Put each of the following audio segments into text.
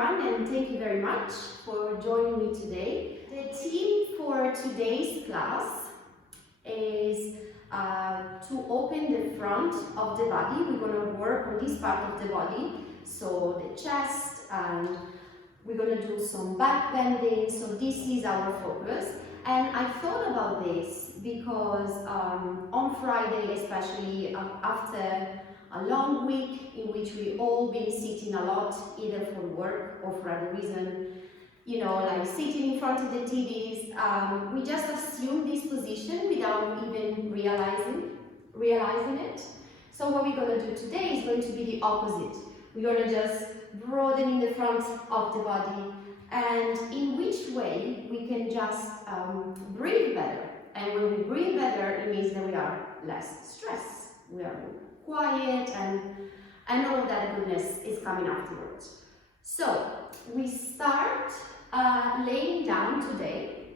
everyone, and thank you very much for joining me today. The theme for today's class is to open the front of the body. We're going to work on this part of the body, so the chest, and we're going to do some back bending, so this is our focus. And I thought about this because on Friday, especially after a long week in which we all been sitting a lot, either for work or for other reason, you know, like sitting in front of the TVs, we just assume this position without even realizing it. So what we're going to do today is going to be the opposite. We're going to just broaden in the front of the body, and in which way we can just breathe better. And when we breathe better, it means that we are less stressed, we are more quiet, and all of that goodness is coming afterwards. So we start laying down today.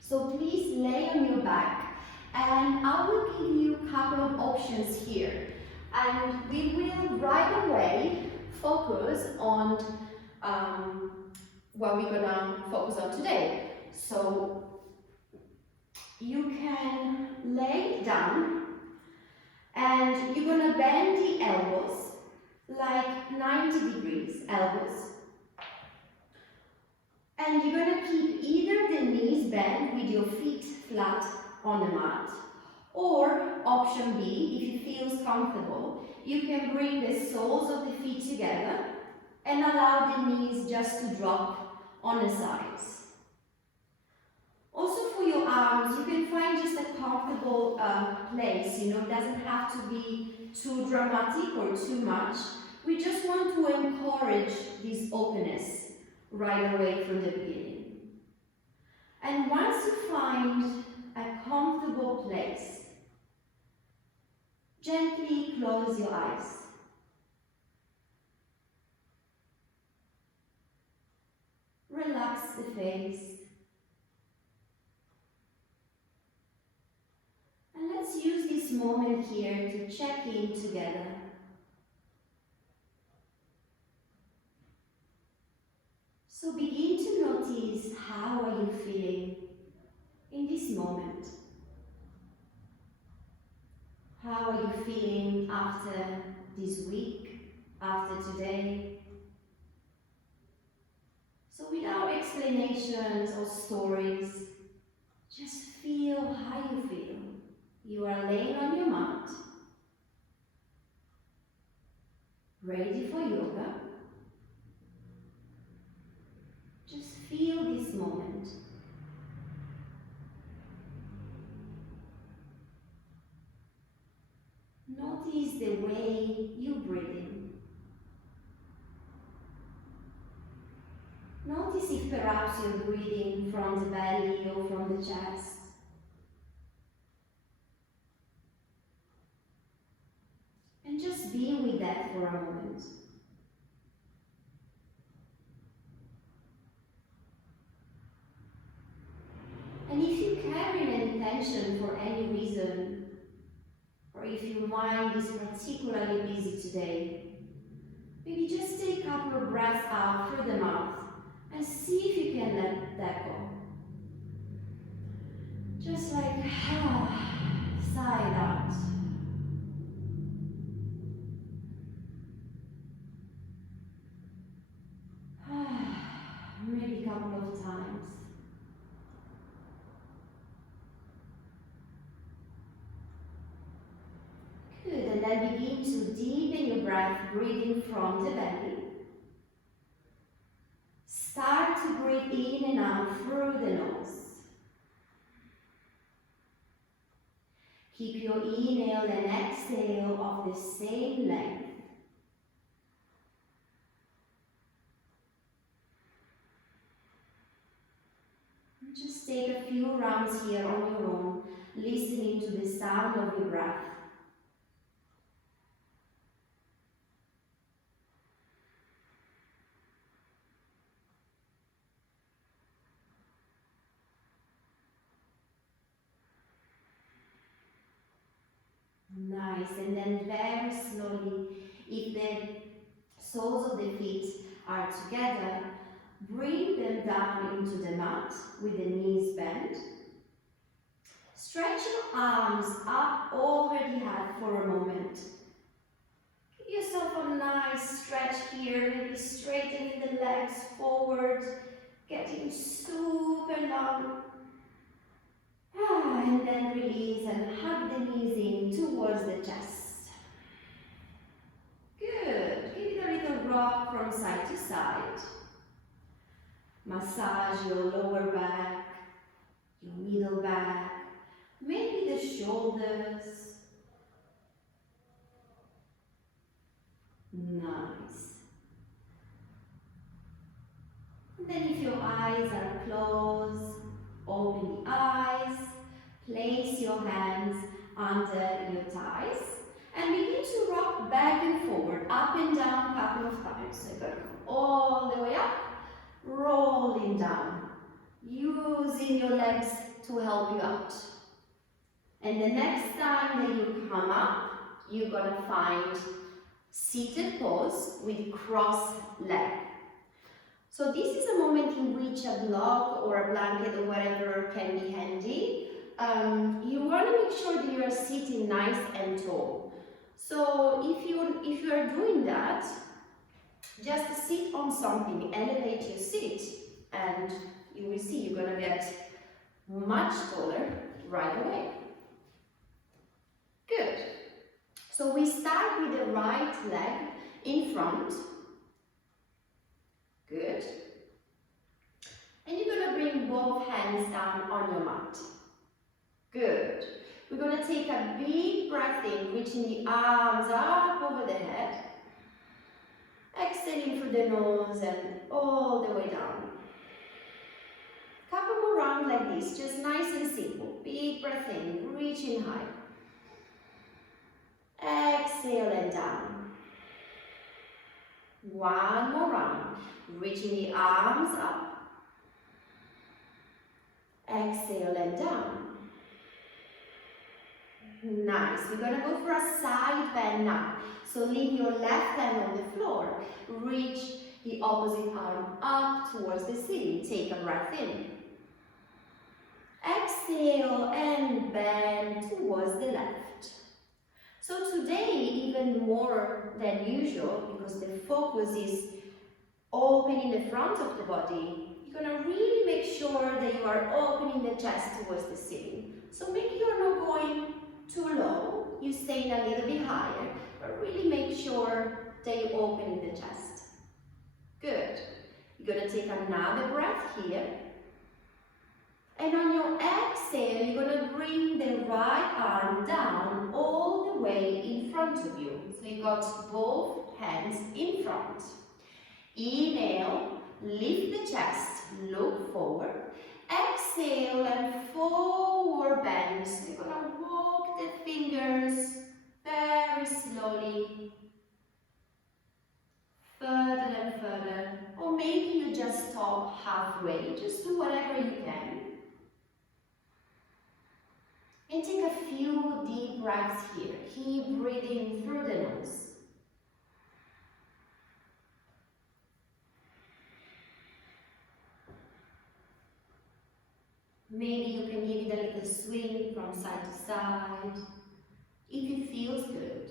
So please lay on your back, and I will give you a couple of options here. And we will right away focus on what we're gonna focus on today. So you can lay down and you're gonna bend the elbows like 90 degrees elbows. And you're gonna keep either the knees bent with your feet flat on the mat, or option B, if it feels comfortable, you can bring the soles of the feet together and allow the knees just to drop on the sides. Also for your arms, you can find just a comfortable place, you know, it doesn't have to be too dramatic or too much. We just want to encourage this openness right away from the beginning. And once you find a comfortable place, gently close your eyes. Relax the face. And let's use this moment here to check in together. So begin to notice, how are you feeling in this moment? How are you feeling after this week, after today? So without explanations or stories, just feel how you feel. You are laying on your mat, ready for yoga. Just feel this moment. Notice the way you breathe in. Notice if perhaps you're breathing from the belly or from the chest. And just be with that for a moment. And if you carry an intention for any reason, or if your mind is particularly busy today, maybe just take a couple of breaths out through the mouth and see if you can let that go. Just like, sigh it out. Maybe a couple of times. Good, and then begin to deepen your breath, breathing from the belly. Start to breathe in and out through the nose. Keep your inhale and exhale of the same length. And just take a few rounds here on your own, listening to the sound of your breath. Nice, and then very slowly, if the soles of the feet are together, bring them down into the mat with the knees bent. Stretch your arms up over the head for a moment. Give yourself a nice stretch here, maybe straightening the legs forward, getting super long. And then release and hug the knees in towards the chest. Good. Give it a little rock from side to side. Massage your lower back, your middle back, maybe the shoulders. Nice. And then if your eyes are closed, open the eyes, place your hands under your thighs and begin to rock back and forward, up and down a couple of times. So you're going to come all the way up, rolling down, using your legs to help you out. And the next time that you come up, you're going to find seated pose with crossed leg. So this is a moment in which a block or a blanket or whatever can be handy. You want to make sure that you are sitting nice and tall. So if you are doing that, just sit on something, elevate your seat, and you will see you're going to get much taller right away. Good. So we start with the right leg in front. Good. And you're going to bring both hands down on your mat. Good. We're going to take a big breath in, reaching the arms up over the head. Exhaling through the nose and all the way down. Couple more rounds like this, just nice and simple. Big breath in, reaching high. Exhale and down. One more round. Reaching the arms up. Exhale and down. Nice. We're going to go for a side bend now. So leave your left hand on the floor. Reach the opposite arm up towards the ceiling. Take a breath in. Exhale and bend towards the left. So today, even more than usual, because the focus is opening the front of the body, you're going to really make sure that you are opening the chest towards the ceiling. So maybe you're not going too low, you're staying a little bit higher, but really make sure that you're opening the chest. Good. You're going to take another breath here. And on your exhale, you're going to bring the right arm down all the way in front of you. So you got both hands in front. Inhale, lift the chest, look forward. Exhale and forward bend. So you're going to walk the fingers very slowly. Further and further. Or maybe you just stop halfway. Just do whatever you can. And take a few deep breaths here. Keep breathing through the nose. Maybe you can give it a little swing from side to side, if it feels good.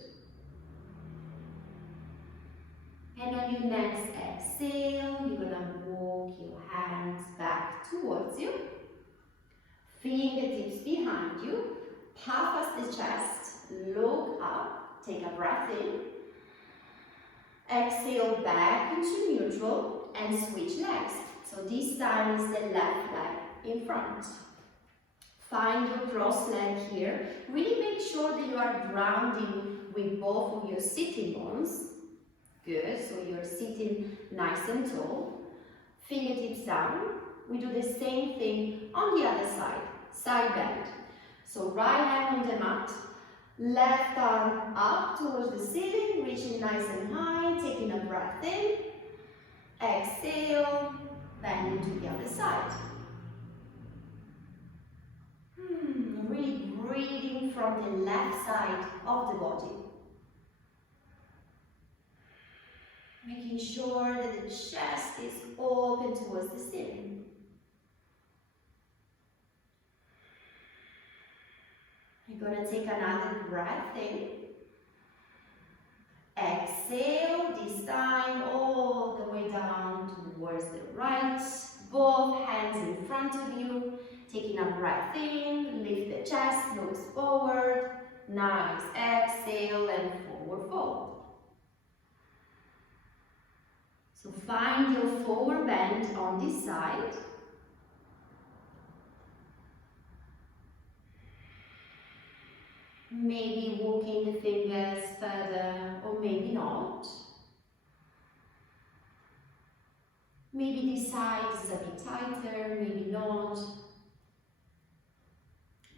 And on your next exhale, you're going to walk your hands back towards you. Fingertips behind you, puff as the chest, look up, take a breath in. Exhale back into neutral and switch legs. So this time is the left leg in front. Find your cross leg here. Really make sure that you are grounding with both of your sitting bones. Good, so you're sitting nice and tall. Fingertips down. We do the same thing on the other side, side bend. So right hand on the mat, left arm up towards the ceiling, reaching nice and high, taking a breath in. Exhale, bend to the other side. Really breathing from the left side of the body. Making Making sure that the chest is open towards the ceiling. You're going to take another breath in. Exhale, this time all the way down towards the right. Both hands in front of you. Taking a breath in, lift the chest, looks forward. Nice. Exhale and forward fold. So find your forward bend on this side. Maybe walking the fingers further or maybe not. Maybe this side is a bit tighter, maybe not.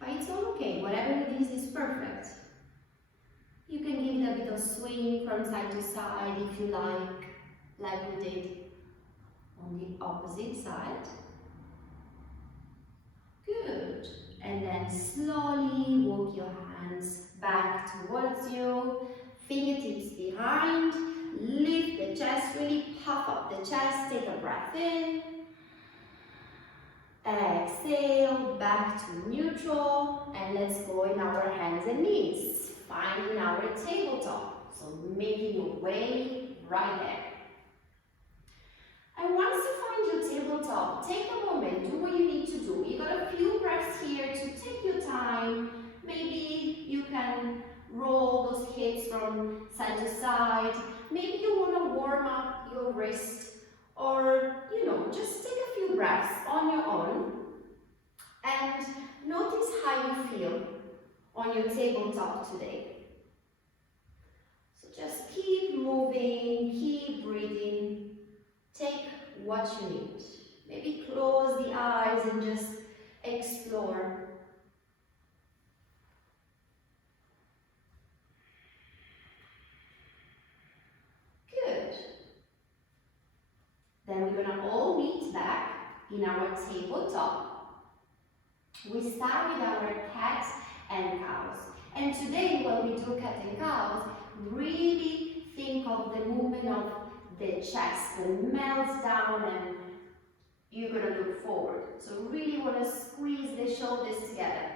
But it's all okay, whatever it is perfect. You can give it a bit of swing from side to side if you like we did on the opposite side. Good. And then slowly walk your hands back towards you, fingertips behind, lift the chest, really puff up the chest, take a breath in. Exhale, back to neutral, and let's go in our hands and knees, finding our tabletop. So making your way right there. And once you find your tabletop, take a moment, do what you need to do. You got a few breaths here to take your time. Maybe you can roll those hips from side to side. Maybe you want to warm up your wrist, or just take a few breaths on your own and notice how you feel on your tabletop today. So just keep moving, keep breathing. Take what you need. Maybe close the eyes and just explore. Good. Then we're going to all meet back in our tabletop. We start with our cats and cows. And today when we do cat and cows, really think of the movement of the chest that melts down and you're going to look forward. So really want to squeeze the shoulders together.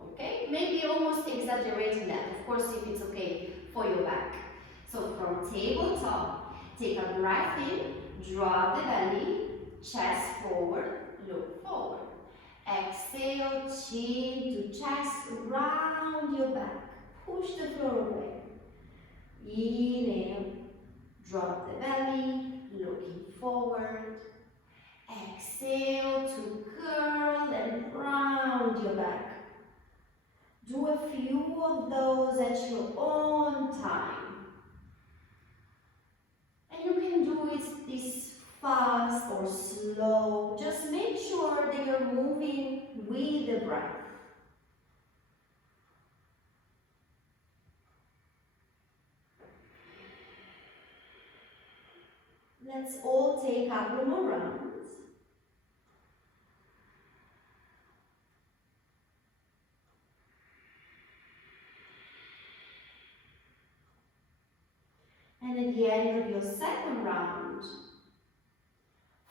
Okay? Maybe almost exaggerating that, of course, if it's okay for your back. So from tabletop, take a breath in, drop the belly, chest forward, look forward. Exhale, chin to chest, round your back. Push the floor away. Inhale. Drop the belly, looking forward. Exhale to curl and round your back. Do a few of those at your own time. And you can do this fast or slow. Just make sure that you're moving with the breath. Let's all take a couple more rounds. And at the end of your second round,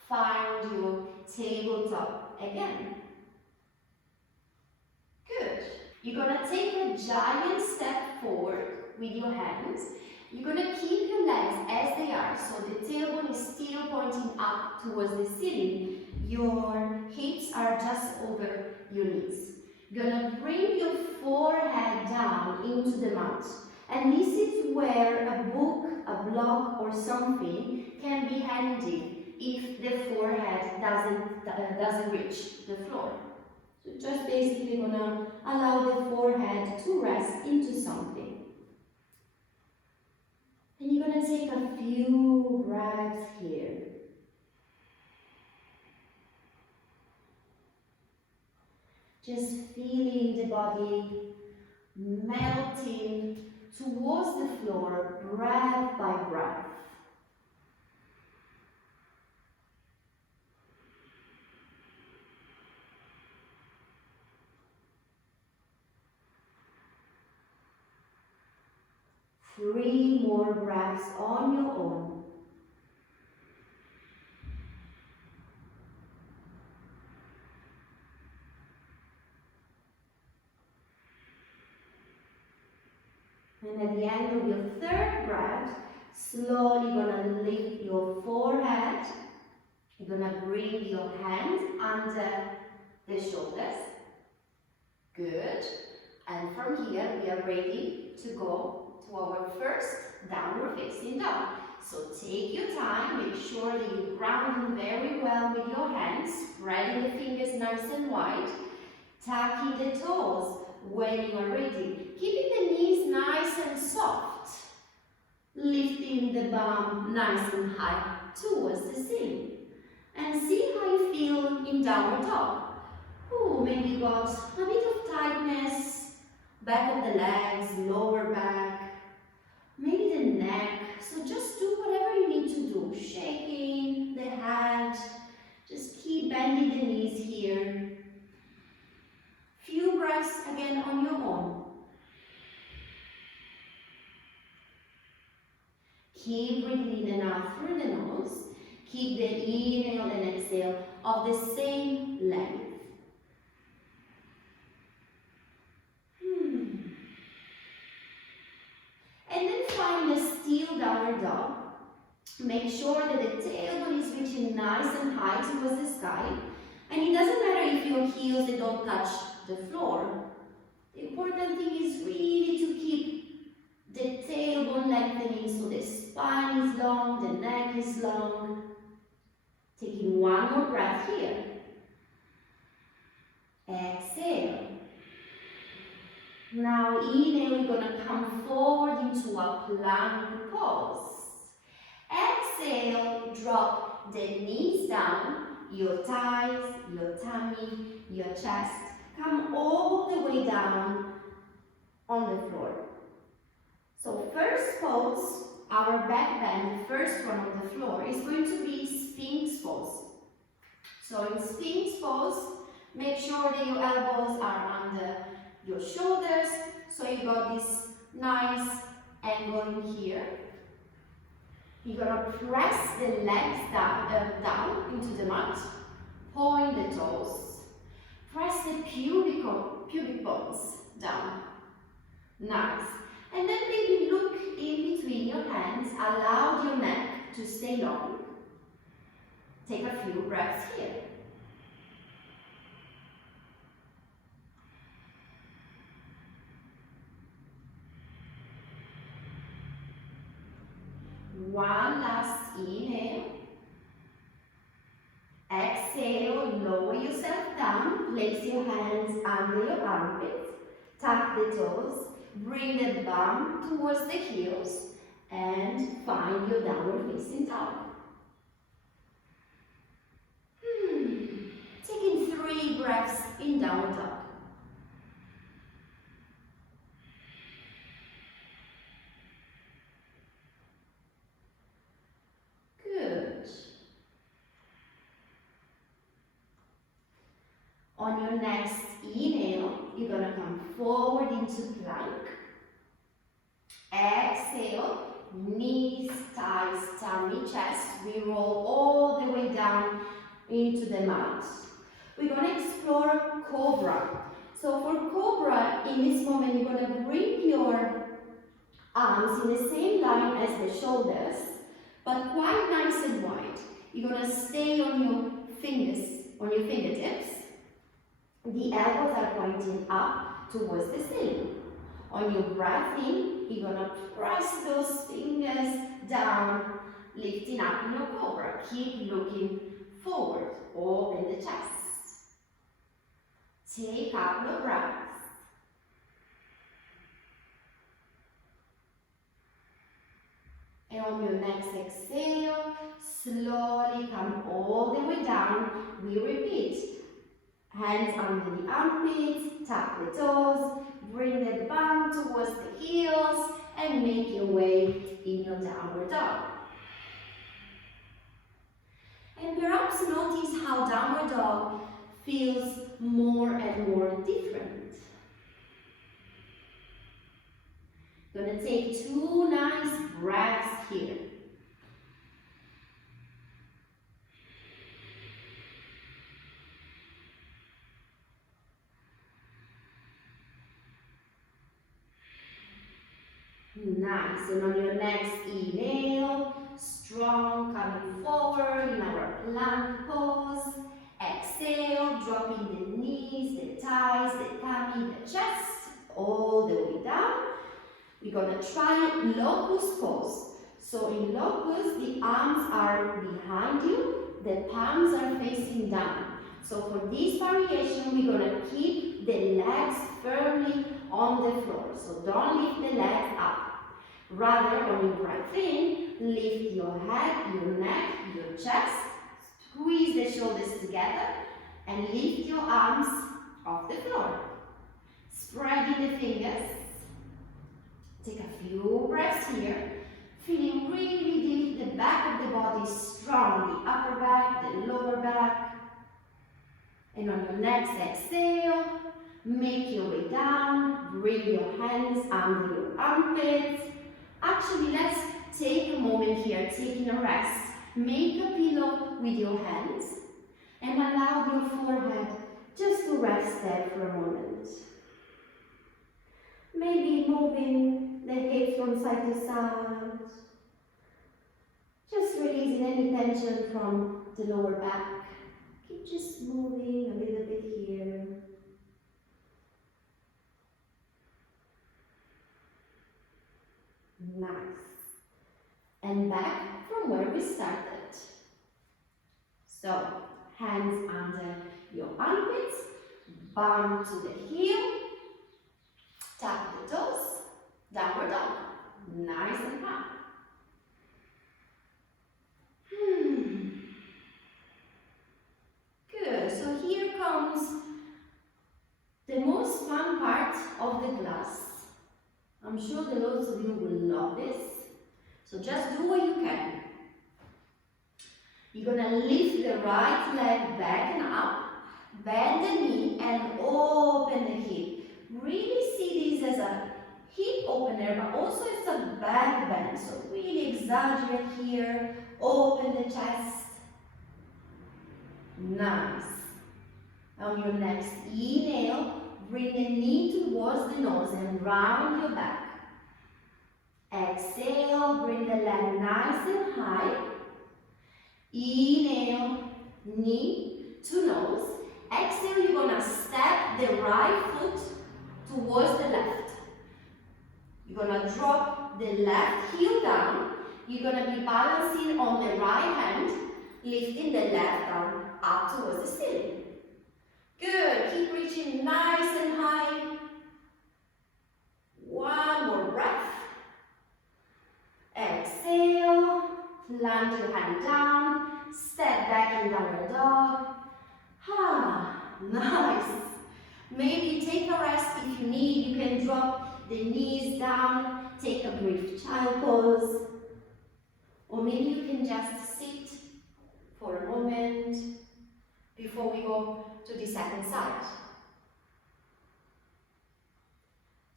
find your tabletop again. Good. You're going to take a giant step forward with your hands. You're going to keep your legs as they are, so the tailbone is still pointing up towards the ceiling. Your hips are just over your knees. You're going to bring your forehead down into the mat. And this is where a book, a block or something can be handy if the forehead doesn't reach the floor. So just basically going to allow the forehead to rest into something. And you're going to take a few breaths here. Just feeling the body melting towards the floor, breath by breath. Three more breaths on your own. And at the end of your third breath, slowly gonna lift your forehead. You're gonna bring your hands under the shoulders. Good. And from here, we are ready to go to our first downward facing dog. So take your time, make sure that you're grounding very well with your hands, spreading the fingers nice and wide, tucking the toes when you are ready, keeping the knees nice and soft, lifting the bum nice and high towards the ceiling. And see how you feel in downward dog. Oh, maybe you got a bit of tightness, back of the legs, lower back, maybe the neck. So just do whatever you need to do. Shaking the head, just keep bending the knees here. Few breaths again on your own. Keep breathing in and out through the nose. Keep the inhale and exhale of the same length. And then find a still downward dog. Make sure that the tailbone is reaching nice and high towards the sky. And it doesn't matter if your heels they don't touch the floor. The important thing is really to keep the tailbone lengthening so the spine is long, the neck is long. Taking one more breath here. Exhale. Now inhale, we're going to come forward into a plank pose. Exhale, drop the knees down, your thighs, your tummy, your chest. Come all the way down on the floor. So first pose, our back bend, the first one on the floor, is going to be Sphinx pose. So in Sphinx pose, make sure that your elbows are under your shoulders, so you got this nice angle in here. You're gonna press the legs down into the mat, point the toes, press the pubic bones down. Nice. And then maybe look in between your hands, allow your neck to stay long. Take a few breaths here. One last inhale. Exhale, lower yourself down, place your hands under your armpits, tuck the toes, bring the bum towards the heels, and find your downward facing dog. Taking 3 breaths in downward dog. On your next inhale, you're going to come forward into plank. Exhale, knees, thighs, tummy, chest. We roll all the way down into the mat. We're going to explore Cobra. So for Cobra, in this moment, you're going to bring your arms in the same line as the shoulders, but quite nice and wide. You're going to stay on your fingertips. The elbows are pointing up towards the ceiling. On your breath in, you're going to press those fingers down, lifting up in your Cobra. Keep looking forward, open the chest. Take a couple of breaths. And on your next exhale, slowly come all the way down. We repeat. Hands under the armpits, tuck the toes, bring the bum towards the heels, and make your way in your downward dog. And perhaps notice how downward dog feels more and more different. Gonna take 2 nice breaths here. Nice. And on your next inhale, strong, coming forward in our plank pose. Exhale, dropping the knees, the thighs, the tummy, the chest, all the way down. We're going to try locust pose. So in locust, the arms are behind you, the palms are facing down. So for this variation, we're going to keep the legs firmly on the floor. So don't lift the legs up. Rather, when you breathe in, lift your head, your neck, your chest, squeeze the shoulders together, and lift your arms off the floor. Spreading the fingers. Take a few breaths here. Feeling really deep, the back of the body strong, the upper back, the lower back. And on your next exhale, make your way down, bring your hands under your armpits. Actually, let's take a moment here, taking a rest. Make a pillow with your hands and allow your forehead just to rest there for a moment. Maybe moving the hips from side to side. Just releasing any tension from the lower back. Keep just moving a little bit here. Nice. And back from where we started. So, hands under your armpits, bum to the heel, tap the toes, downward dog. Nice and high. Good. So here comes the most fun part of the class. I'm sure that lots of you will love this. So just do what you can. You're going to lift the right leg back and up, bend the knee and open the hip. Really see this as a hip opener, but also it's a back bend. So really exaggerate here, open the chest. Nice. On your next inhale, bring the knee towards the nose and round your back. Exhale, bring the leg nice and high. Inhale, knee to nose. Exhale, you're going to step the right foot towards the left. You're going to drop the left heel down. You're going to be balancing on the right hand, lifting the left arm up towards the ceiling. Good. Keep reaching nice and high. One more breath. Exhale. Plant your hand down. Step back in downward dog. Nice. Maybe take a rest if you need. You can drop the knees down. Take a brief child pose. Or maybe you can just sit for a moment before we go to the second side.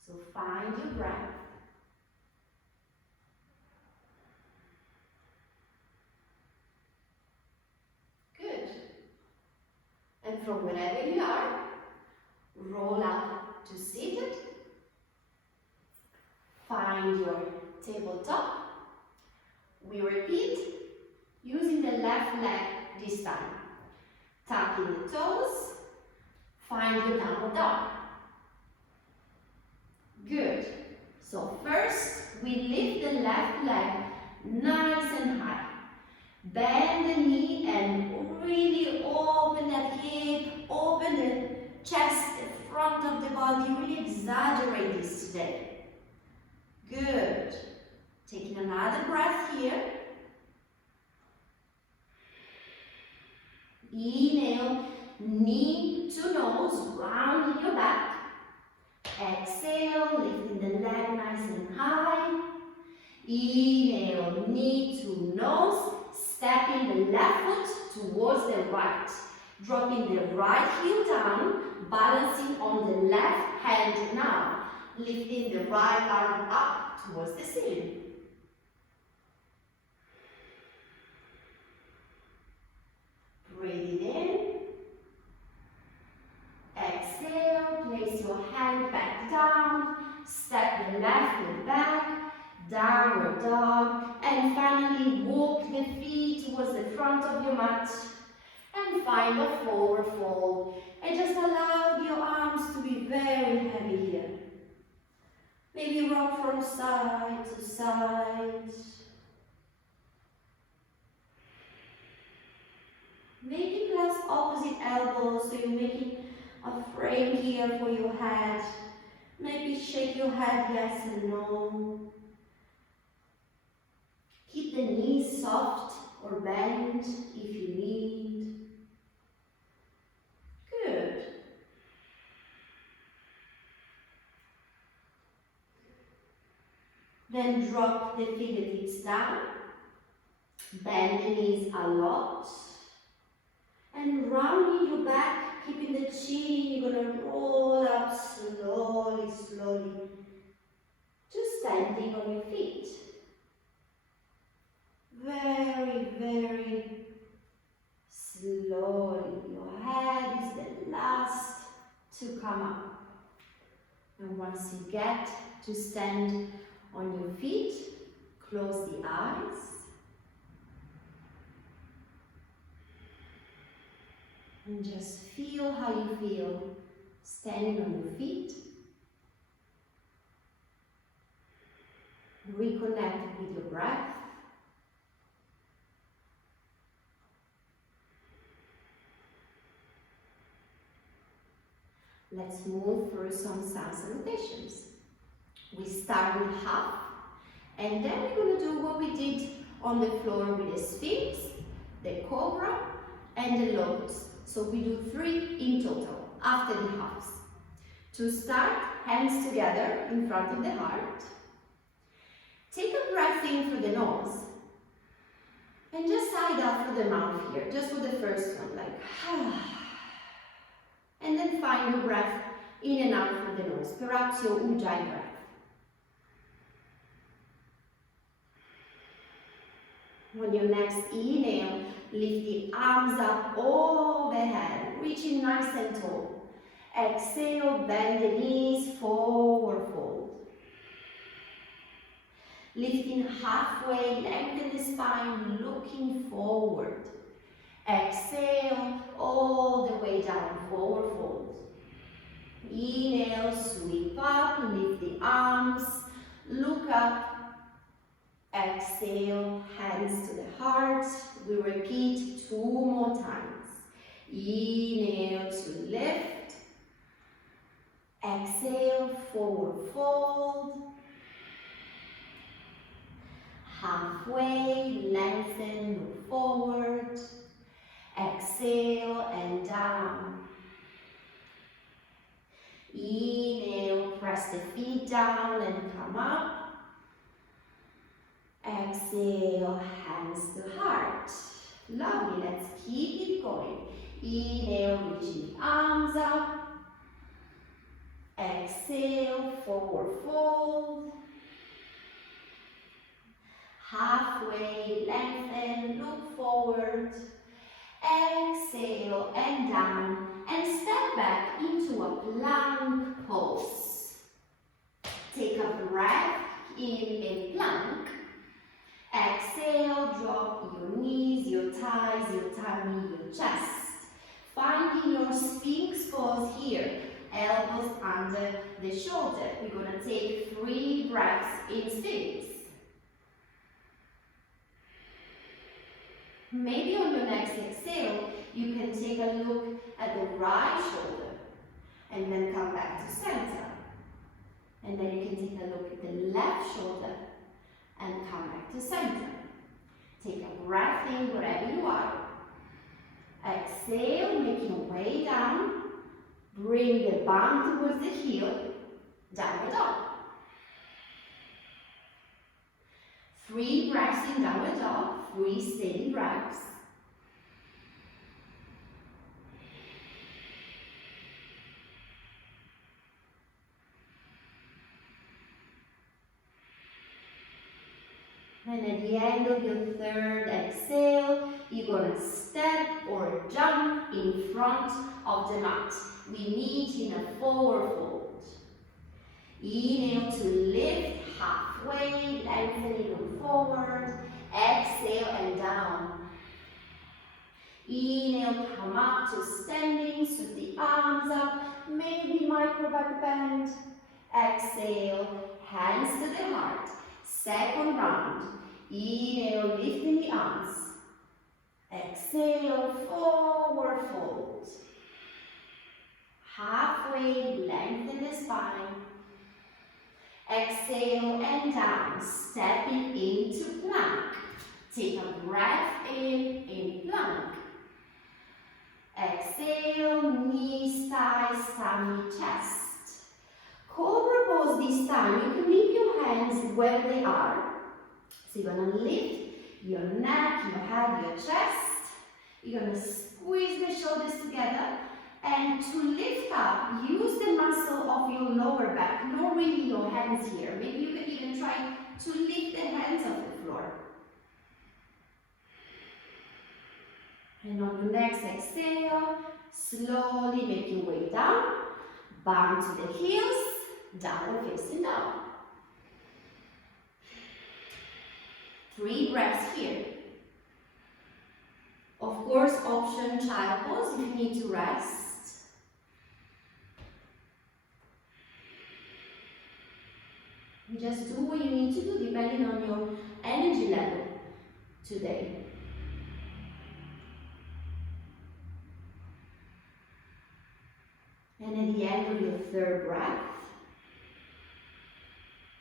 So find your breath. Good. And from wherever you are, roll up to seated. Find your tabletop. We repeat, using the left leg this time. Tucking the toes, find your downward dog. Good. So first, we lift the left leg nice and high. Bend the knee and really open that hip, open the chest, the front of the body. Really exaggerate this today. Good. Taking another breath here. Inhale, knee to nose, rounding your back. Exhale, lifting the leg nice and high. Inhale, knee to nose, stepping the left foot towards the right. Dropping the right heel down, balancing on the left hand now. Lifting the right arm up towards the ceiling. Breathe in. Exhale, place your hand back down. Step the left foot back. front of your mat and find a forward fold. And just allow your arms to be very heavy here. Maybe rock from side to side. Maybe clasp opposite elbows so you're making a frame here for your head. Maybe shake your head yes and no. Keep the knees soft or bent if you need. Good. Then drop the fingertips down. Bend the knees a lot. And rounding your back, keeping the chin, you're going to roll up slowly, slowly. Just standing on your feet. Very, very slowly. Your head is the last to come up. And once you get to stand on your feet, close the eyes. And just feel how you feel standing on your feet. Reconnect with your breath. Let's move through some sound salutations. We start with half, and then we're going to do what we did on the floor with the Sphinx, the Cobra, and the Lotus. So we do 3 in total after the halves. To start, hands together in front of the heart. Take a breath in through the nose. And just sigh out through the mouth here, just for the first one, like and then find your breath in and out through the nose, perhaps your Ujjayi breath. On your next inhale, lift the arms up overhead, reaching nice and tall. Exhale, bend the knees, forward fold. Lifting halfway, lengthen the spine, looking forward. Exhale, all the way down, forward fold. Inhale, sweep up, lift the arms, look up. Exhale, hands to the heart. We repeat 2 more times. Inhale to lift. Exhale, forward fold. Halfway, lengthen, move forward. Exhale and down. Inhale, press the feet down and come up. Exhale, hands to heart. Lovely, let's keep it going. Inhale, reaching the arms up. Exhale, forward fold. Halfway, lengthen, look forward. Exhale and down, and step back into a plank pose. Take a breath in a plank. Exhale, drop your knees, your thighs, your tummy, your chest. Finding your Sphinx pose here, elbows under the shoulder. We're going to take 3 breaths in Sphinx. Maybe on your next exhale, you can take a look at the right shoulder and then come back to center. And then you can take a look at the left shoulder and come back to center. Take a breath in wherever you are. Exhale, make your way down. Bring the bum towards the heel. Downward dog. 3 breaths in downward dog. 3 steady breaths. And at the end of your 3rd exhale, you're going to step or jump in front of the mat. We meet in a forward fold. Inhale to lift halfway, lengthening forward. Exhale and down. Inhale, come up to standing, sweep the arms up, maybe micro back bend. Exhale, hands to the heart. Second round. Inhale, lifting the arms. Exhale, forward fold. Halfway, lengthen the spine. Exhale and down, stepping into plank. Take a breath in plank. Exhale, knees, thighs, tummy, chest. Cobra pose this time. You can leave your hands where they are. So you're going to lift your neck, your head, your chest. You're going to squeeze the shoulders together. And to lift up, use the muscle of your lower back, not really your hands here. Maybe you can even try to lift the hands off the floor. And on your next exhale, slowly make your way down, bound to the heels, downward facing dog. 3 breaths here. Of course, option child pose if you need to rest. You just do what you need to do depending on your energy level today. And at the end of your 3rd breath,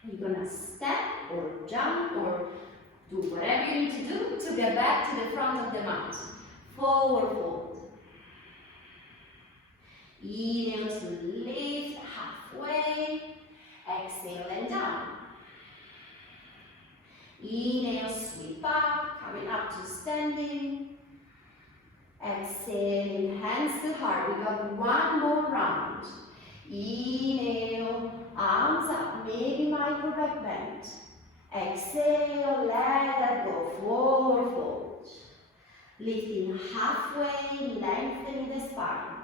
you're gonna step or jump or do whatever you need to do to get back to the front of the mat. Forward fold. Inhale to lift halfway. Exhale and down. Inhale, sweep up, coming up to standing. Exhale, hands to heart. We got 1 more round. Inhale, arms up, maybe micro back bend. Exhale, let that go, forward fold. Lifting halfway, lengthening the spine.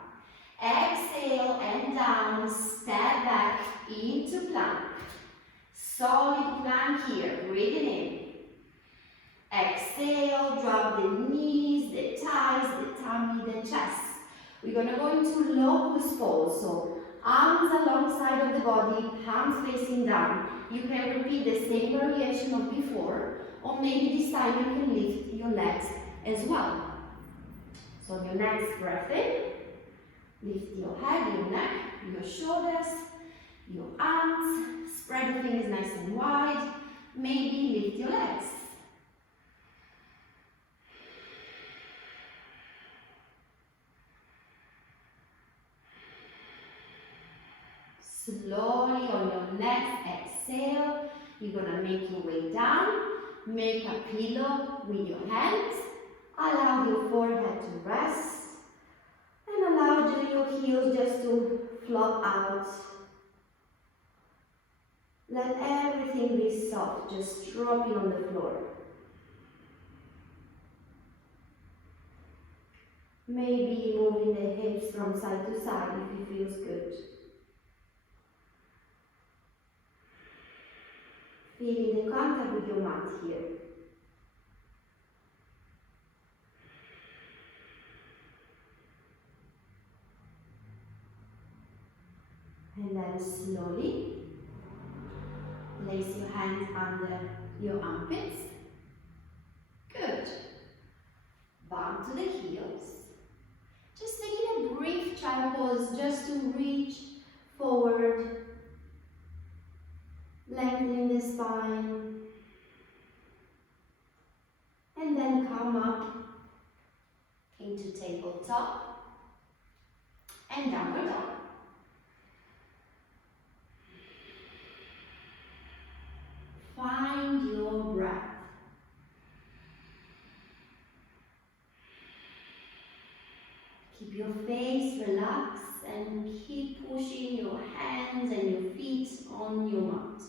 Exhale and down, step back into plank. Solid plank here, breathing in. Exhale, drop the knees, the thighs, the tummy, the chest. We're going to go into locust pose, so arms alongside of the body, palms facing down. You can repeat the same variation of before, or maybe this time you can lift your legs as well. So your next breath in, lift your head, your neck, your shoulders, your arms, spread the fingers nice and wide, maybe lift your legs. Slowly on your next exhale, you're going to make your way down, make a pillow with your hands, allow your forehead to rest, and allow your heels just to flop out. Let everything be soft, just dropping on the floor. Maybe moving the hips from side to side if it feels good. Feeling the contact with your mat here. And then slowly place your hands under your armpits. Good. Bow to the heels. Just taking a brief child pose just to reach forward. Lengthening the spine, and then come up into tabletop and downward dog. Find your breath. Keep your face relaxed and keep pushing your hands and your feet on your mat.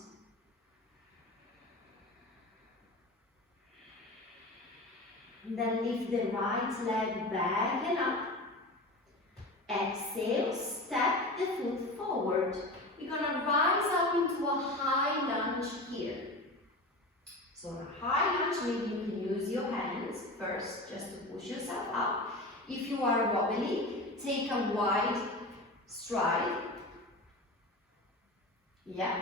Then lift the right leg back and up. Exhale, step the foot forward. You're going to rise up into a high lunge here. So a high lunge, maybe you can use your hands first just to push yourself up. If you are wobbly, take a wide stride. Yeah.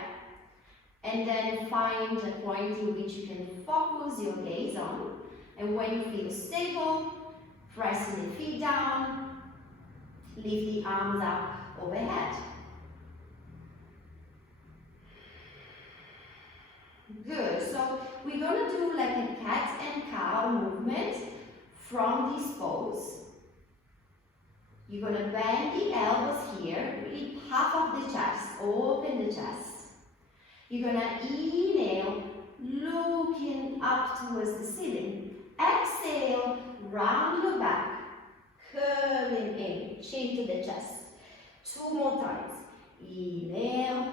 And then find a point in which you can focus your gaze on. And when you feel stable, pressing the feet down, lift the arms up overhead. Good. So we're going to do like a cat and cow movement from this pose. You're going to bend the elbows here, really puff up the chest, open the chest. You're going to inhale, looking up towards the ceiling. Exhale, round your back, curling in, chin to the chest. 2 more times. Inhale,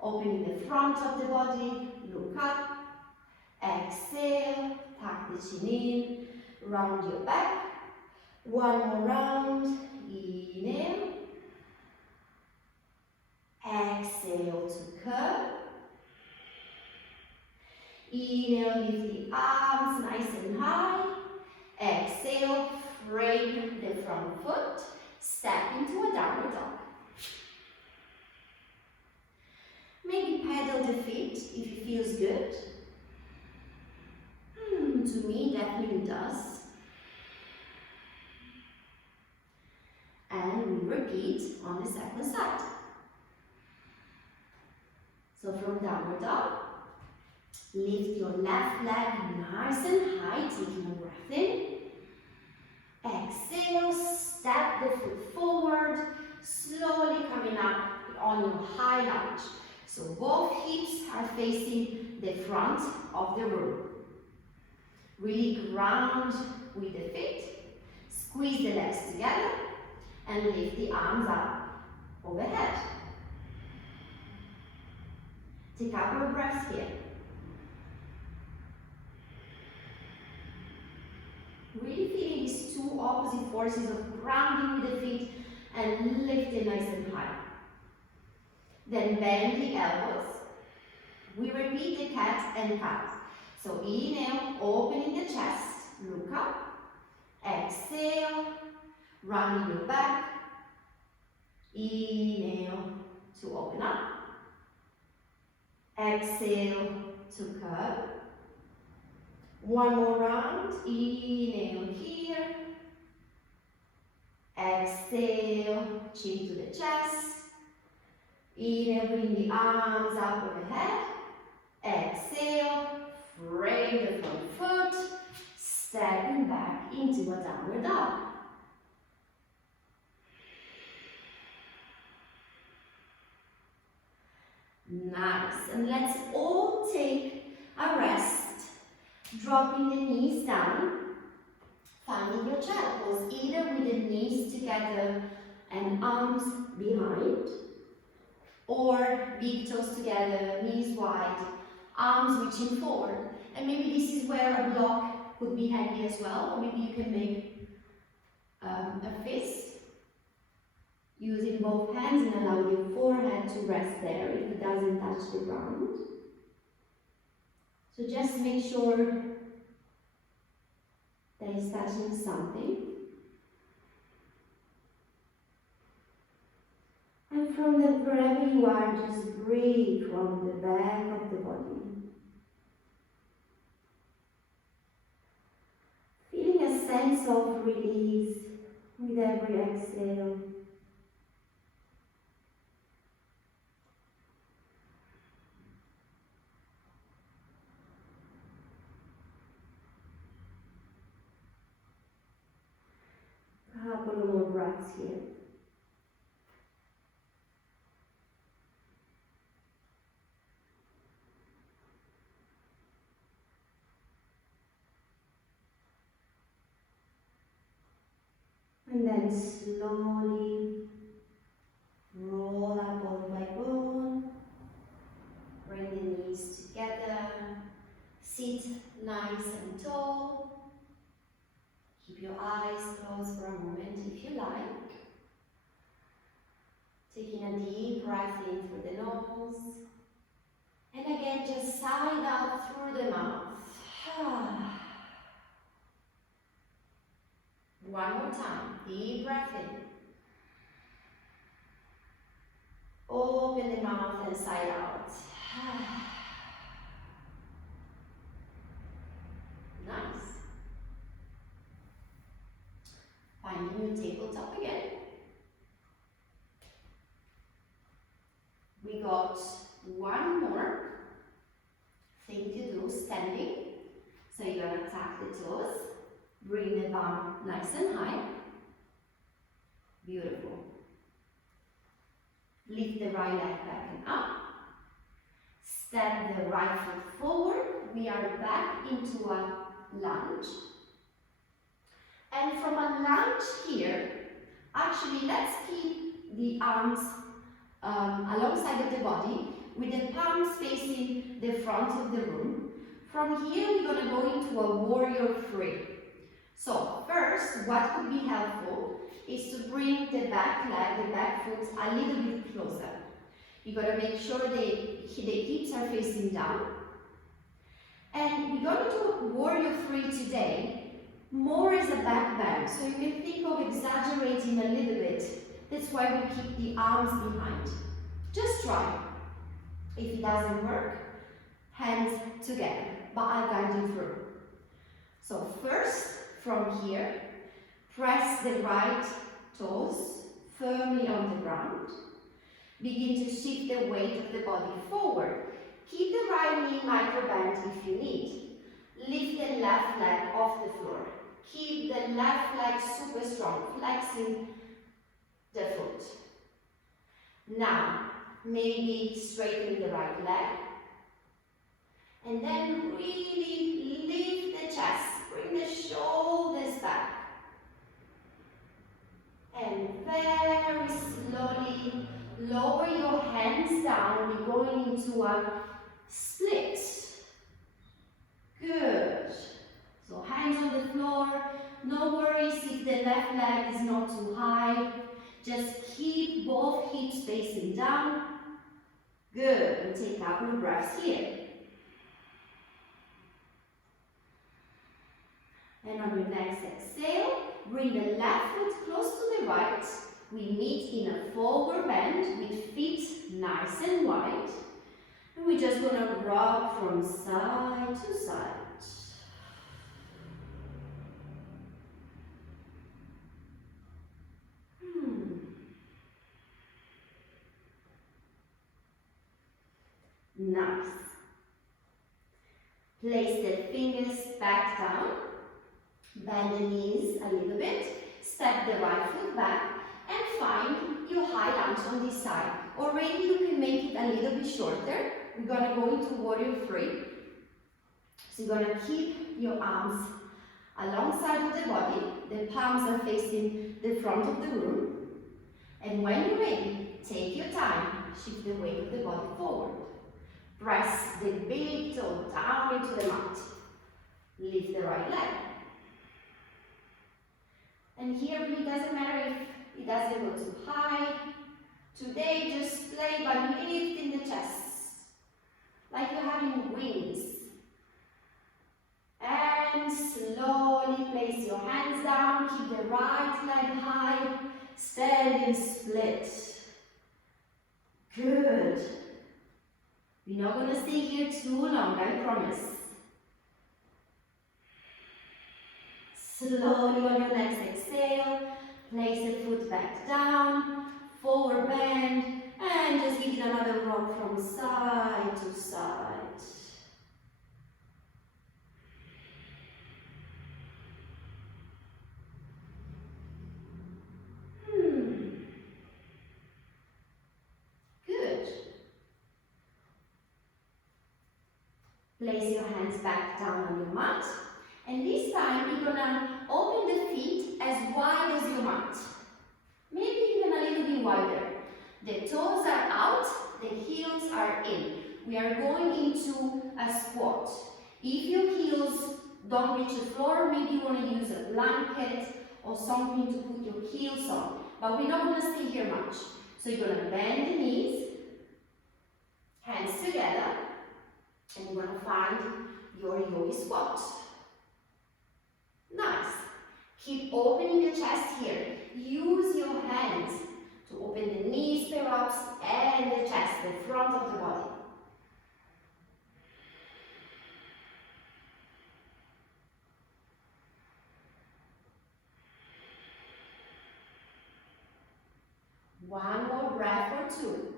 opening the front of the body, look up. Exhale, tuck the chin in, round your back. 1 more round. Inhale. Exhale to curl. Inhale, lift the arms nice and high. Exhale, frame the front foot. Step into a downward dog. Maybe pedal the feet if it feels good. To me, definitely does. And we repeat on the second side. So from downward dog, lift your left leg nice and high, taking a breath in. Exhale, step the foot forward, slowly coming up on your high lunge. So both hips are facing the front of the room. Really ground with the feet, squeeze the legs together, and lift the arms up overhead. Take a couple of breaths here. Really feeling these 2 opposite forces of grounding with the feet and lifting nice and high. Then bend the elbows. We repeat the cat and cow. So inhale, opening the chest, look up. Exhale, rounding your back. Inhale to open up. Exhale to curl. 1 more round. Inhale here. Exhale, chin to the chest. Inhale, bring the arms up overhead. Exhale, frame the front foot. Stepping back into a downward dog. Nice. And let's all take a rest. Dropping the knees down. Finding your child pose, either with the knees together and arms behind, or big toes together, knees wide, arms reaching forward. And maybe this is where a block could be handy as well, or maybe you can make a fist using both hands and allow your forehead to rest there if it doesn't touch the ground. So just make sure that it's touching something. And from wherever you are, just breathe from the back of the body. Feeling a sense of release with every exhale. A couple more breaths here. And then slowly roll up bone by bone. Bring the knees together. Sit nice and tall. Keep your eyes closed for a moment if you like. Taking a deep breath in through the nose. And again, just sigh out through the mouth. One more time. Deep breath in. Open the mouth and side out. Nice. Finding your tabletop again. We got one more thing to do, standing. So you're gonna tuck the toes, bring the bum nice and high. Beautiful. Lift the right leg back and up. Step the right foot forward. We are back into a lunge. And from a lunge here, actually let's keep the arms alongside of the body with the palms facing the front of the room. From here we're going to go into a warrior three. So first, what could be helpful is to bring the back leg, the back foot a little bit closer. You got to make sure the hips are facing down. And we're going to do warrior three today, more as a back bend. So you can think of exaggerating a little bit. That's why we keep the arms behind. Just try. If it doesn't work, hands together, but I'll guide you through. So first, from here, press the right toes firmly on the ground. Begin to shift the weight of the body forward. Keep the right knee micro-bend if you need. Lift the left leg off the floor. Keep the left leg super strong, flexing the foot. Now, maybe straighten the right leg. And then really lift the chest. Bring the shoulders back. And very slowly lower your hands down. We're going into a split. Good. So hands on the floor. No worries if the left leg is not too high. Just keep both hips facing down. Good. And take a couple of breaths here. And on your next exhale, bring the left foot close to the right. We meet in a forward bend with feet nice and wide. And we're just going to rock from side to side. Nice. Place the fingers back down. Bend the knees a little bit. Step the right foot back and find your high lunge on this side. Already you can make it a little bit shorter. We're going to go into warrior three. So you're going to keep your arms alongside of the body. The palms are facing the front of the room. And when you're ready, take your time. Shift the weight of the body forward. Press the big toe down into the mat. Lift the right leg. And here it doesn't matter if it doesn't go too high. Today just play by lifting the chest. Like you're having wings. And slowly place your hands down. Keep the right leg high. Standing split. Good. We're not going to stay here too long, I promise. Slowly on your next exhale, place the foot back down, forward bend, and just give it another rock from side to side. Good. Place your hands back down on your mat. And this time we're gonna open the feet as wide as your mat. Maybe even a little bit wider. The toes are out, the heels are in. We are going into a squat. If your heels don't reach the floor, maybe you want to use a blanket or something to put your heels on. But we're not going to stay here much. So you're going to bend the knees, hands together, and you're going to find your yogi squat. Nice. Keep opening the chest here. Use your hands to open the knees perhaps and the chest, the front of the body. One more breath or two.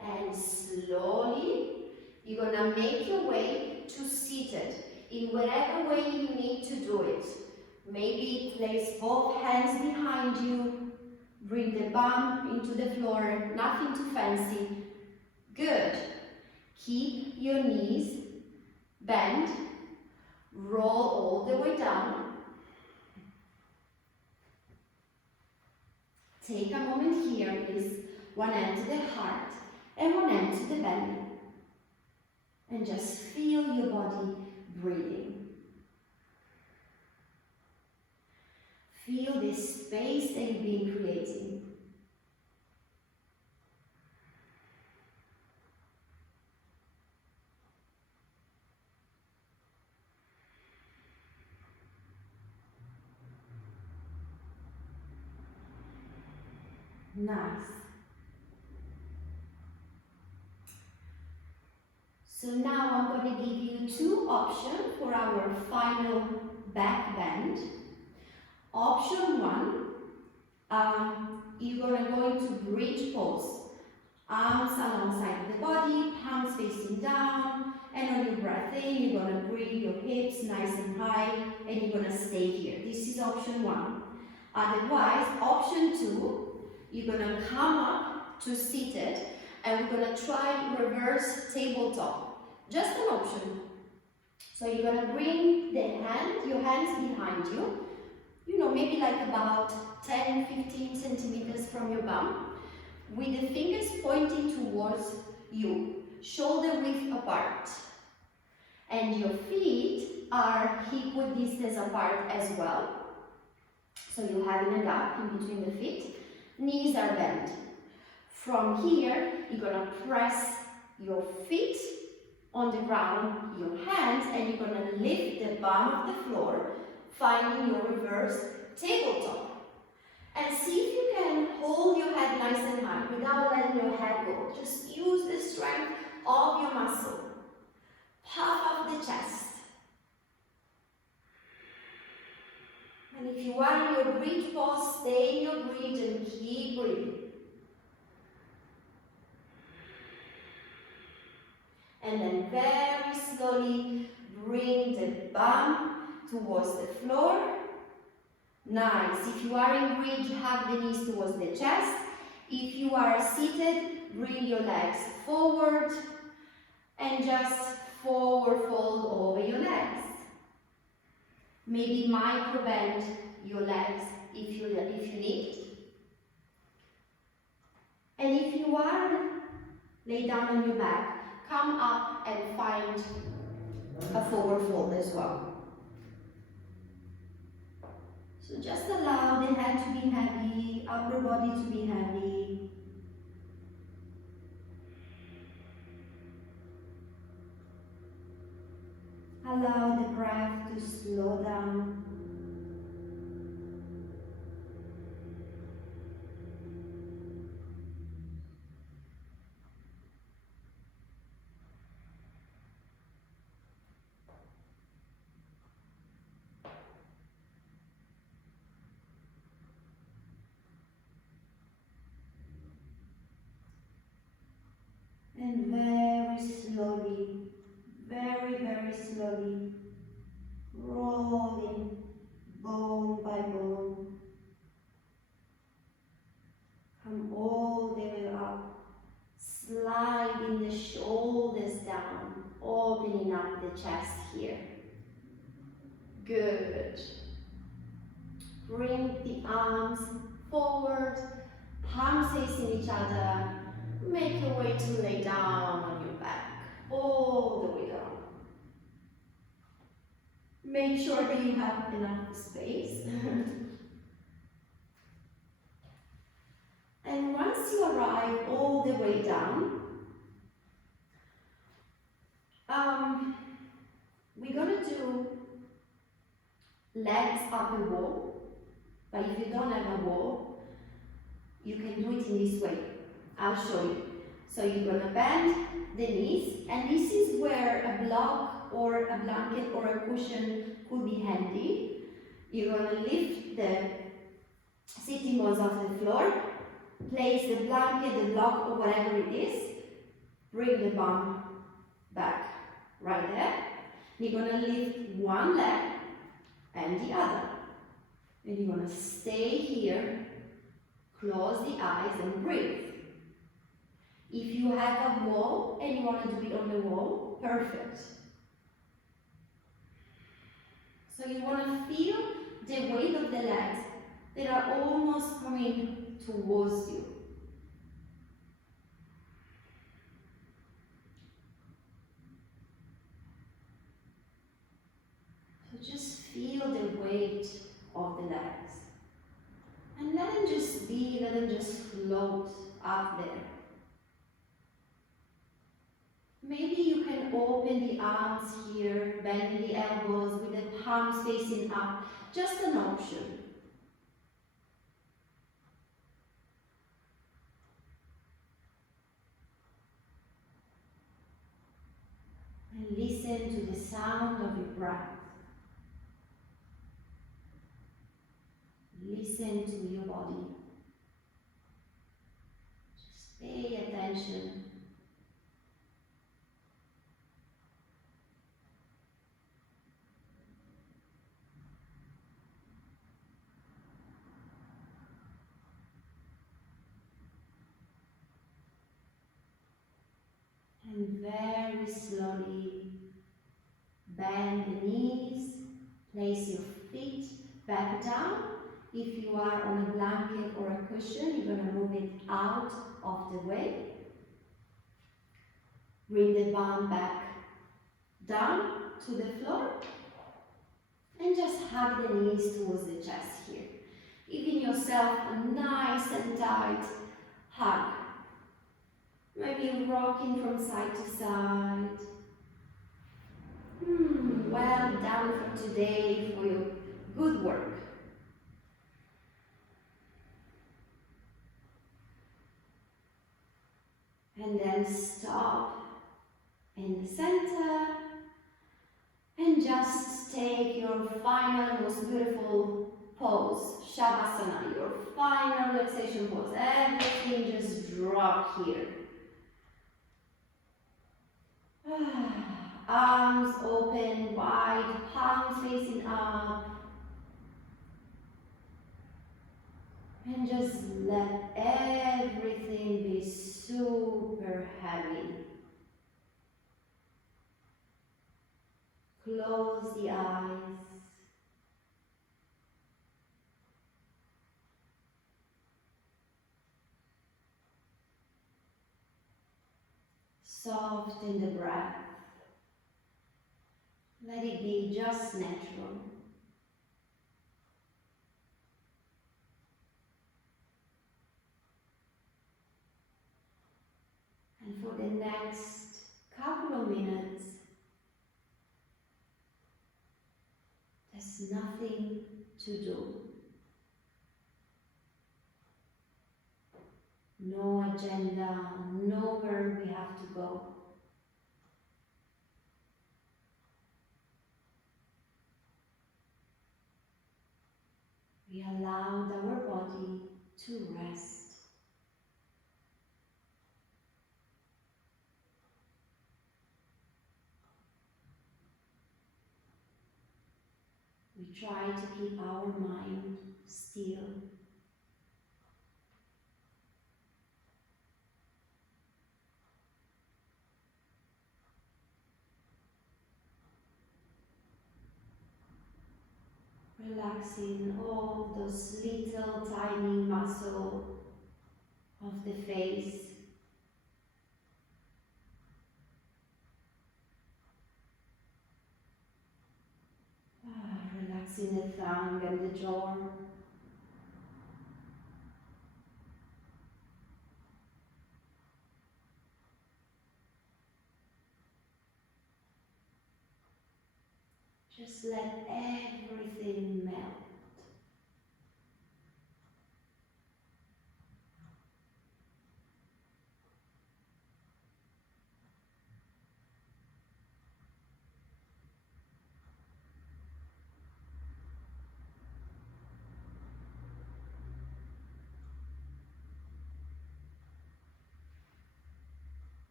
And slowly, you're gonna make your way to seated in whatever way you need to do it. Maybe place both hands behind you, bring the bum into the floor, nothing too fancy. Good. Keep your knees bent, roll all the way down. Take a moment here, please. One hand to the heart and one hand to the belly. And just feel your body breathing. Feel this space that you've been creating. Nice. So now I'm going to give you two options for our final back bend. Option one, you're going to go into bridge pose. Arms alongside the body, palms facing down, and on your breath in, you're going to bring your hips nice and high, and you're going to stay here. This is option one. Otherwise, option two, you're going to come up to seated, and we're going to try reverse tabletop. Just an option. So you're going to bring your hands behind you, maybe like about 10-15 centimeters from your bum, with the fingers pointing towards you, shoulder width apart. And your feet are equal distance apart as well. So you're having a gap in between the feet. Knees are bent. From here, you're going to press your feet on the ground, your hands, and you're going to lift the bum of the floor, finding your reverse tabletop. And see if you can hold your head nice and high without letting your head go. Just use the strength of your muscle. Puff up the chest. And if you are in your bridge pose, stay in your bridge and keep breathing. And then very slowly bring the bum towards the floor. Nice. If you are in bridge, hug the knees towards the chest. If you are seated, bring your legs forward and just forward fold over your legs. Maybe micro bend your legs if you need. And if you are lay down on your back, come up and find a forward fold as well. So just allow the head to be heavy, upper body to be heavy. Allow the breath to slow down. And very slowly, very slowly, rolling bone by bone. Come all the way up, sliding the shoulders down, opening up the chest here. Good. Bring the arms forward, palms facing each other. Make your way to lay down on your back, all the way down. Make sure that you have enough space. And once you arrive all the way down, to do legs up a wall, but if you don't have a wall, you can do it in this way. I'll show you. So you're gonna bend the knees, and this is where a block or a blanket or a cushion could be handy. You're gonna lift the sitting bones off the floor, place the blanket, the block, or whatever it is, bring the bum back right there. You're gonna lift one leg and the other. And you're gonna stay here, close the eyes and breathe. If you have a wall and you want to do it on the wall, perfect. So you want to feel the weight of the legs that are almost coming towards you. So just feel the weight of the legs. And let them just be, let them just float up there. Maybe you can open the arms here, bend the elbows with the palms facing up. Just an option. And listen to the sound of your breath. Listen to your body. Just pay attention. And very slowly bend the knees, place your feet back down. If you are on a blanket or a cushion, you're going to move it out of the way. Bring the bum back down to the floor and just hug the knees towards the chest here. Giving yourself a nice and tight hug. Maybe rocking from side to side. Well done for today, for your good work. And then stop in the center and just take your final, most beautiful pose, Shavasana, your final relaxation pose. Everything just drop here. Arms open wide, palms facing up. And just let everything be super heavy. Close the eyes. Soften the breath. Let it be just natural. And for the next couple of minutes, there's nothing to do. No agenda, nowhere we have to go. We allowed our body to rest. We try to keep our mind still. Relaxing all those little tiny muscles of the face. Relaxing the tongue and the jaw. Just let everything melt.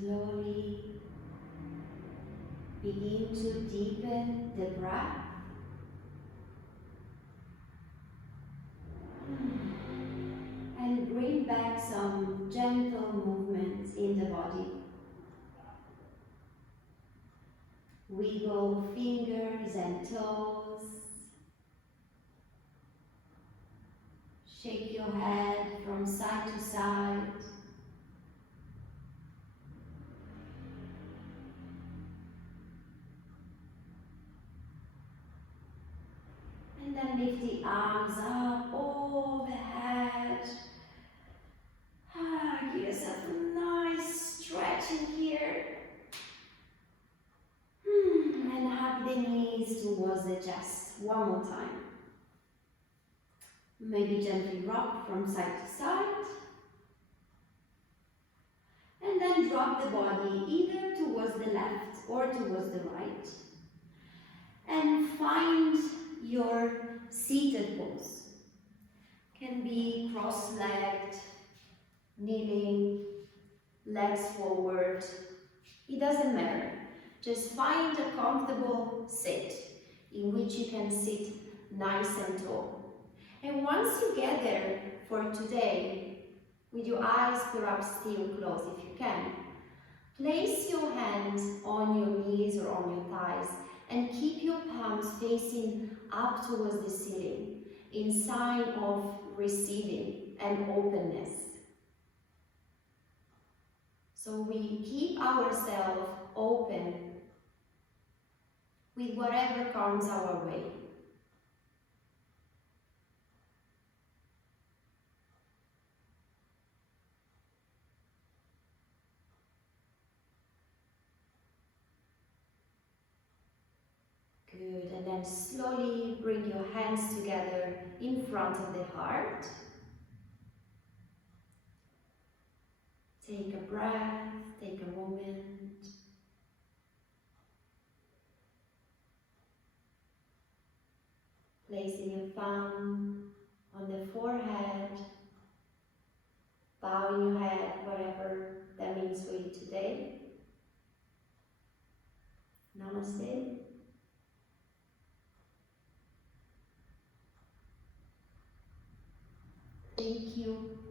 Slowly begin to deepen the breath. And bring back some gentle movements in the body. Wiggle fingers and toes. Shake your head from side to side. And then lift the arms up overhead. Give yourself a nice stretch in here. And hug the knees towards the chest. One more time. Maybe gently rock from side to side. And then drop the body either towards the left or towards the right. And find your seated pose. Can be cross-legged, kneeling, legs forward. It doesn't matter. Just find a comfortable sit in which you can sit nice and tall. And once you get there for today, with your eyes perhaps still closed if you can, place your hands on your knees or on your thighs and keep your palms facing up towards the ceiling in sign of receiving and openness. So we keep ourselves open with whatever comes our way. Good, and then slowly bring your hands together in front of the heart. Take a breath, take a moment. Placing your thumb on the forehead, bowing your head, whatever that means for you today. Namaste. Thank you.